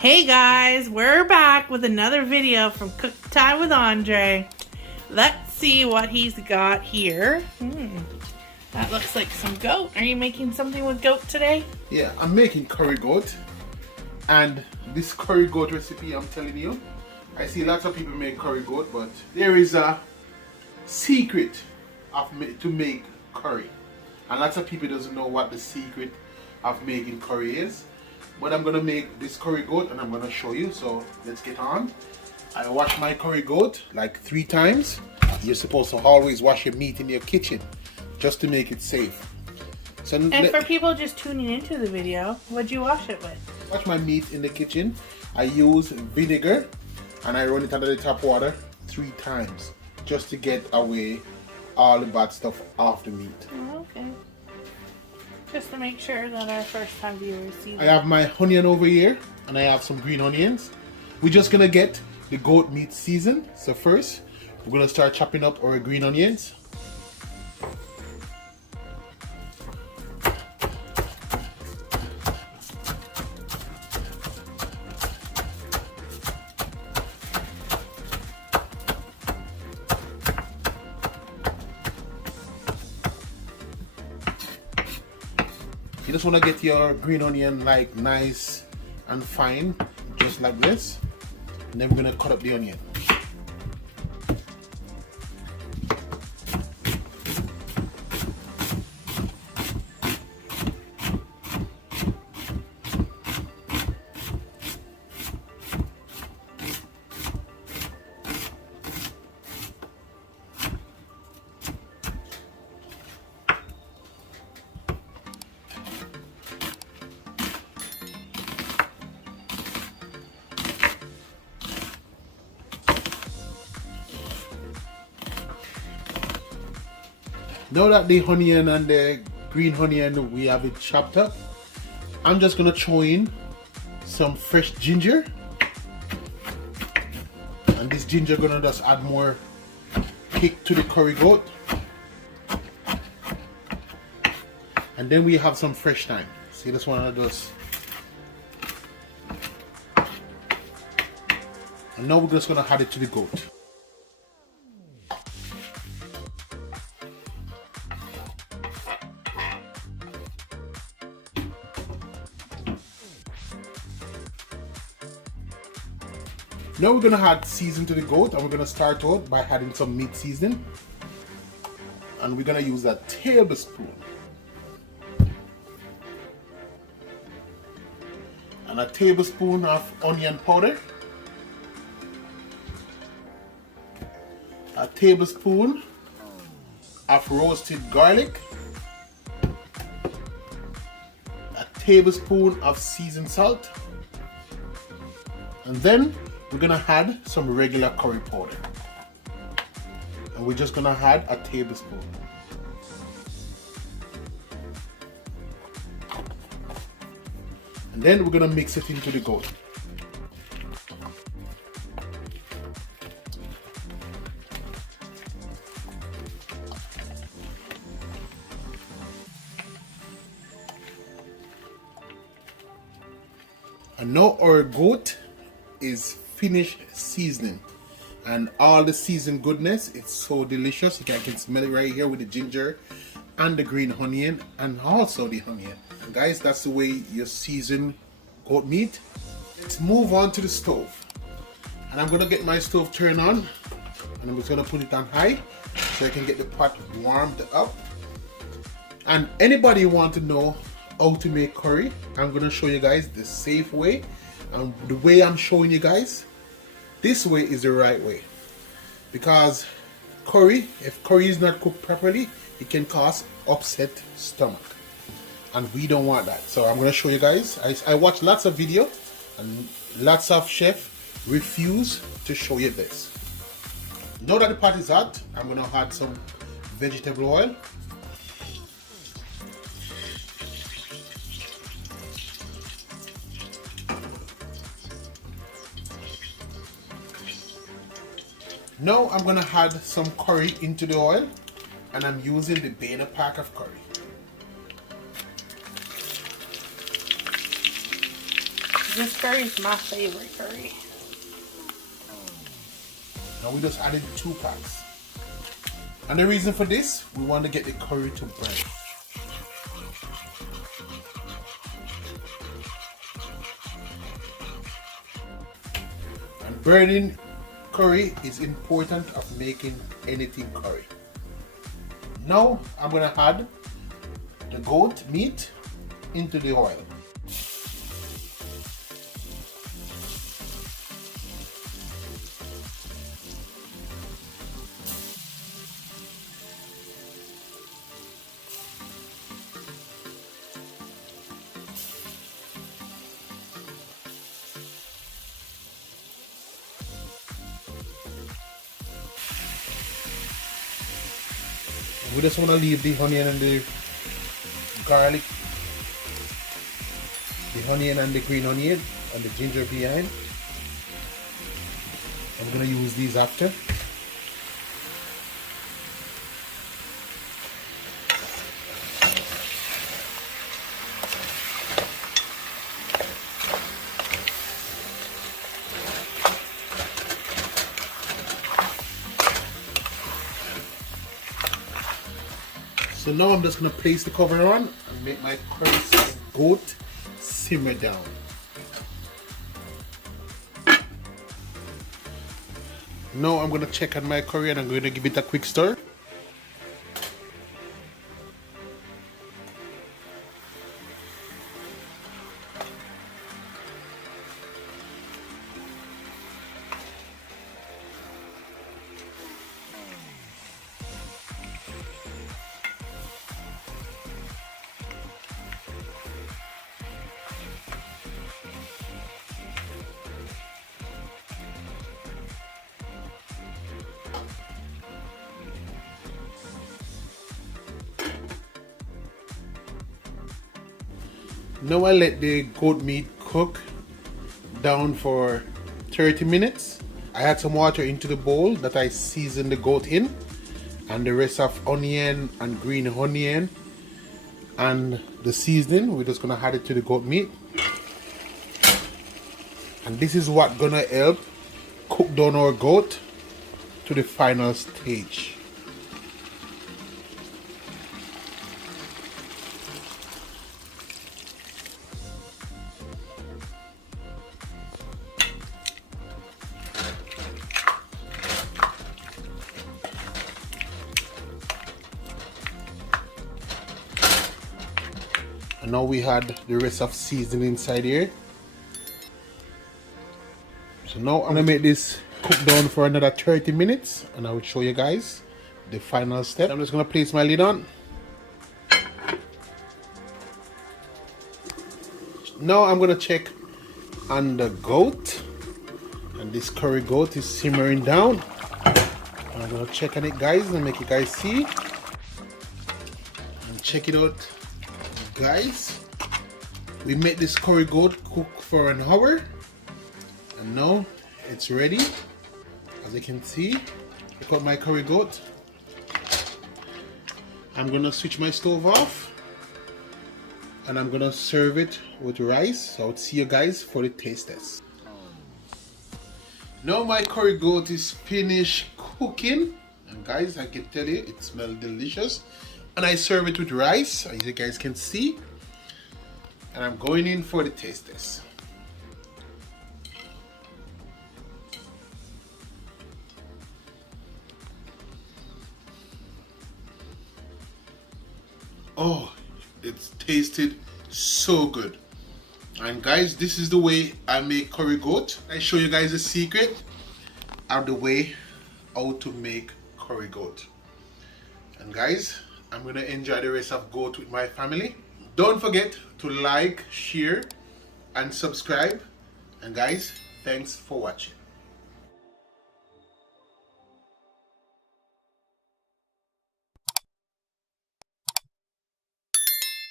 Hey guys, we're back with another video from Cook Time with Andre. Let's see what he's got here. That looks like some goat. Are you making something with goat today? Yeah, I'm making curry goat. And this curry goat recipe, I'm telling you, I see lots of people make curry goat, but there is a secret to make curry. And lots of people doesn't know what the secret of making curry is. But I'm gonna make this curry goat and I'm gonna show you, so let's get on. I wash my curry goat like 3 times. You're supposed to always wash your meat in your kitchen just to make it safe. So and for people just tuning into the video, what'd you wash it with? Wash my meat in the kitchen. I use vinegar and I run it under the tap water 3 times just to get away all the bad stuff off the meat. Oh, okay. Just to make sure that our first time viewers see that. I have my onion over here and I have some green onions. We're just gonna get the goat meat seasoned. So first, we're gonna start chopping up our green onions. You just want to get your green onion like nice and fine, just like this. And then we're going to cut up the onion. Now that the onion and the green onion, we have it chopped up, I'm just gonna throw in some fresh ginger. And this ginger gonna just add more kick to the curry goat. And then we have some fresh thyme. See, this one I just. And now we're just gonna add it to the goat. Now we're gonna add season to the goat, and we're gonna start out by adding some meat seasoning. And we're gonna use a tablespoon. And a tablespoon of onion powder. A tablespoon of roasted garlic. A tablespoon of seasoned salt. And then we're gonna add some regular curry powder. And we're just gonna add a tablespoon. And then we're gonna mix it into the goat. And now our goat is finished seasoning, and all the seasoned goodness, it's so delicious. You can smell it right here with the ginger and the green onion and also the onion. And guys, that's the way you season goat meat. Let's move on to the stove, and I'm gonna get my stove turned on, and I'm just gonna put it on high so I can get the pot warmed up. And anybody want to know how to make curry, I'm gonna show you guys the safe way. And the way I'm showing you guys, this way is the right way. Because curry, if curry is not cooked properly, it can cause upset stomach. And we don't want that. So I'm going to show you guys. I watch lots of videos and lots of chefs refuse to show you this. Now that the pot is hot, I'm going to add some vegetable oil. Now I'm gonna add some curry into the oil, and I'm using the Bainer pack of curry. This curry is my favorite curry. Now we just added 2 packs. And the reason for this, we want to get the curry to burn. And burning curry is important of making anything curry. Now I'm going to add the goat meat into the oil. We just want to leave the onion and the garlic, the onion and the green onion and the ginger behind. I'm going to use these after. So now I'm just going to place the cover on and make my curry goat simmer down. Now I'm going to check on my curry and I'm going to give it a quick stir. Now I let the goat meat cook down for 30 minutes. I add some water into the bowl that I seasoned the goat in, and the rest of onion and green onion and the seasoning. We're just gonna add it to the goat meat, and this is what gonna help cook down our goat to the final stage. And now we had the rest of seasoning inside here. So now I'm gonna make this cook down for another 30 minutes and I will show you guys the final step. I'm just gonna place my lid on. Now I'm gonna check on the goat, and this curry goat is simmering down. And I'm gonna check on it, guys, and make you guys see. And check it out, guys. We made this curry goat cook for an hour, and now it's ready. As you can see, look at my curry goat. I'm gonna switch my stove off and I'm gonna serve it with rice. So I'll see you guys for the taste test. Now my curry goat is finished cooking, and guys, I can tell you it smells delicious. And I serve it with rice, as you guys can see. And I'm going in for the taste test. Oh, it's tasted so good. And guys, this is the way I make curry goat. I show you guys the secret of the way how to make curry goat. And guys, I'm gonna enjoy the rest of goat with my family. Don't forget to like, share, and subscribe. And guys, thanks for watching.